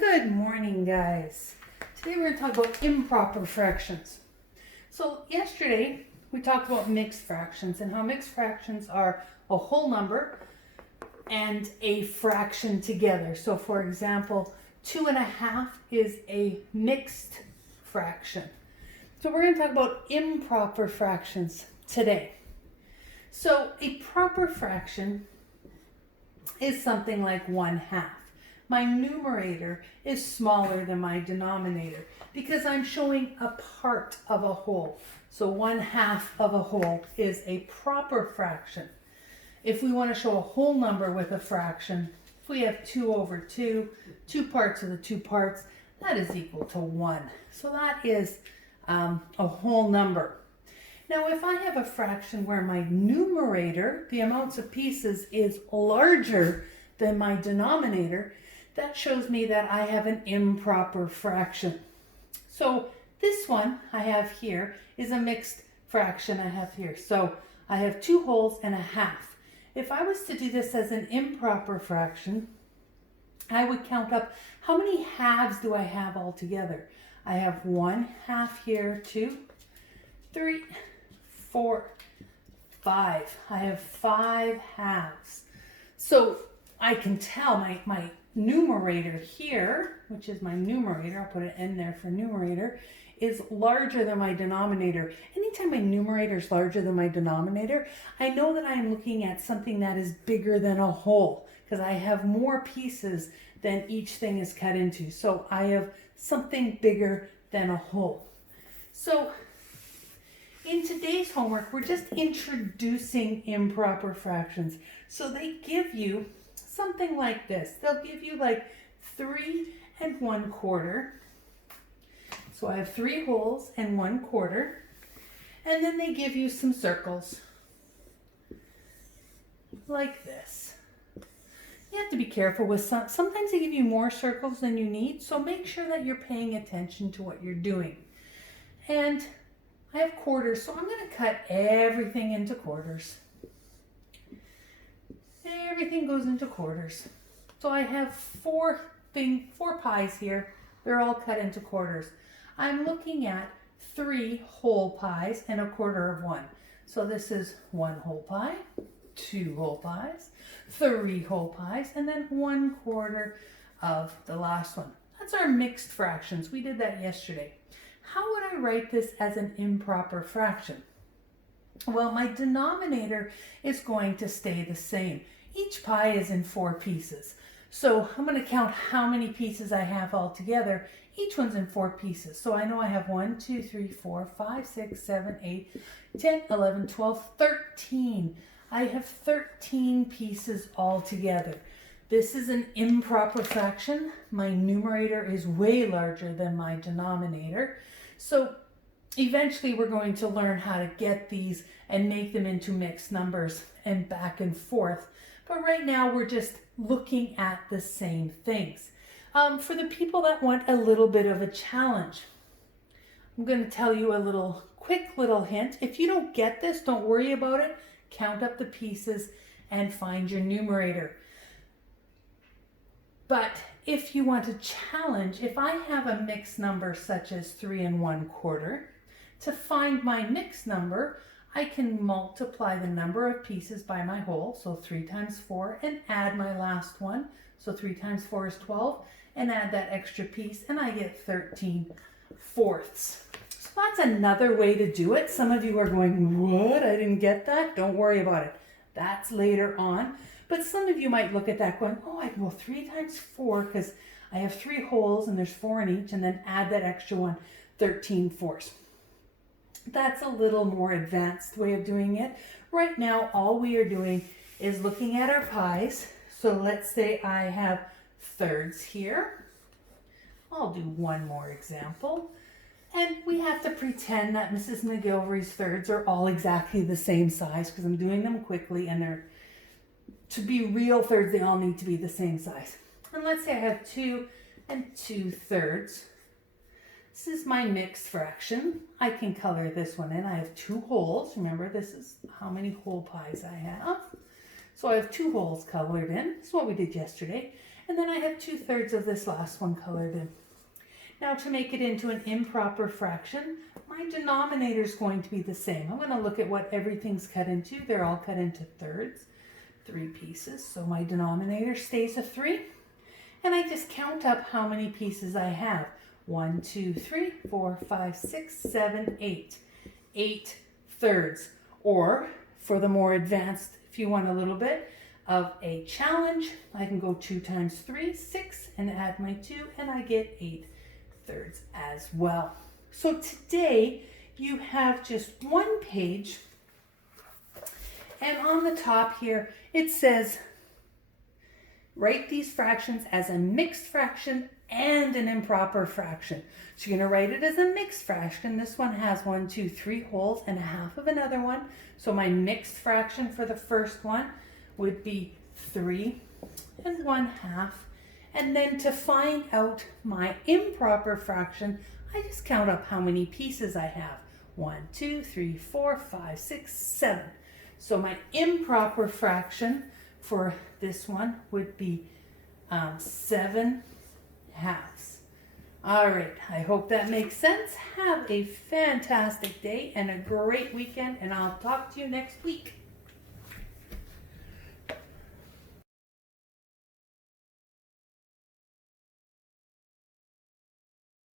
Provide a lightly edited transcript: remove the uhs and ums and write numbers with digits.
Good morning, guys. Today we're going to talk about improper fractions. So yesterday we talked about mixed fractions and how mixed fractions are a whole number and a fraction together. So for example, 2.5 is a mixed fraction. So we're going to talk about improper fractions today. So a proper fraction is something like 1/2. My numerator is smaller than my denominator because I'm showing a part of a whole. So 1/2 of a whole is a proper fraction. If we want to show a whole number with a fraction, if we have 2/2, 2 parts of the 2 parts, that is equal to 1. So that is a whole number. Now if I have a fraction where my numerator, the amounts of pieces, is larger than my denominator, that shows me that I have an improper fraction. So this one I have here is a mixed fraction I have here. So I have 2 wholes and a half. If I was to do this as an improper fraction, I would count up how many halves do I have altogether. I have 1/2 here, 2, 3, 4, 5. I have 5 halves. So I can tell my numerator here, which is my numerator, I'll put an N there for numerator, is larger than my denominator. Anytime my numerator is larger than my denominator, I know that I'm looking at something that is bigger than a whole because I have more pieces than each thing is cut into. So I have something bigger than a whole. So in today's homework, we're just introducing improper fractions. So they give you something like this. They'll give you like 3 1/4. So I have 3 wholes and 1/4. And then they give you some circles like this. You have to be careful with sometimes they give you more circles than you need. So make sure that you're paying attention to what you're doing. And I have quarters, so I'm going to cut everything into quarters. Everything goes into quarters. So I have 4 pies here. They're all cut into quarters. I'm looking at 3 whole pies and 1/4 of one. So this is 1 whole pie, 2 whole pies, 3 whole pies, and then 1/4 of the last one. That's our mixed fractions. We did that yesterday. How would I write this as an improper fraction? Well, my denominator is going to stay the same. Each pie is in 4 pieces. So I'm going to count how many pieces I have all together. Each one's in 4 pieces. So I know I have 1, 2, 3, 4, 5, 6, 7, 8, 10, 11, 12, 13. I have 13 pieces all together. This is an improper fraction. My numerator is way larger than my denominator. So eventually we're going to learn how to get these and make them into mixed numbers and back and forth. But right now we're just looking at the same things. For the people that want a little bit of a challenge, I'm going to tell you a quick little hint. If you don't get this, don't worry about it. Count up the pieces and find your numerator. But if you want a challenge, if I have a mixed number such as 3 1/4, to find my mixed number, I can multiply the number of pieces by my whole, so 3 times 4, and add my last one. So 3 times 4 is 12, and add that extra piece, and I get 13/4. So that's another way to do it. Some of you are going, what? I didn't get that. Don't worry about it. That's later on. But some of you might look at that going, oh, I can go 3 times 4 because I have 3 wholes and there's 4 in each, and then add that extra one, 13/4. That's a little more advanced way of doing it. Right now, all we are doing is looking at our pies. So let's say I have thirds here. I'll do one more example. And we have to pretend that Mrs. McGilvery's thirds are all exactly the same size because I'm doing them quickly, and they're, to be real thirds, they all need to be the same size. And let's say I have 2 2/3. This is my mixed fraction. I can color this one in. I have 2 wholes. Remember, this is how many whole pies I have. So I have 2 wholes colored in. This is what we did yesterday. And then I have 2/3 of this last one colored in. Now to make it into an improper fraction, my denominator is going to be the same. I'm going to look at what everything's cut into. They're all cut into thirds, 3 pieces. So my denominator stays a 3. And I just count up how many pieces I have. 1, 2, 3, 4, 5, 6, 7, 8. 8 thirds. Or for the more advanced, if you want a little bit of a challenge, I can go 2 times 3, 6, and add my 2, and I get 8 thirds as well. So today you have just one page, and on the top here it says write these fractions as a mixed fraction and an improper fraction. So you're going to write it as a mixed fraction. This one has 1, 2, 3 wholes and a half of another one. So my mixed fraction for the first one would be 3 and 1/2. And then to find out my improper fraction, I just count up how many pieces I have. 1, 2, 3, 4, 5, 6, 7. So my improper fraction for this one would be 7 halves. All right, I hope that makes sense. Have a fantastic day and a great weekend, and I'll talk to you next week.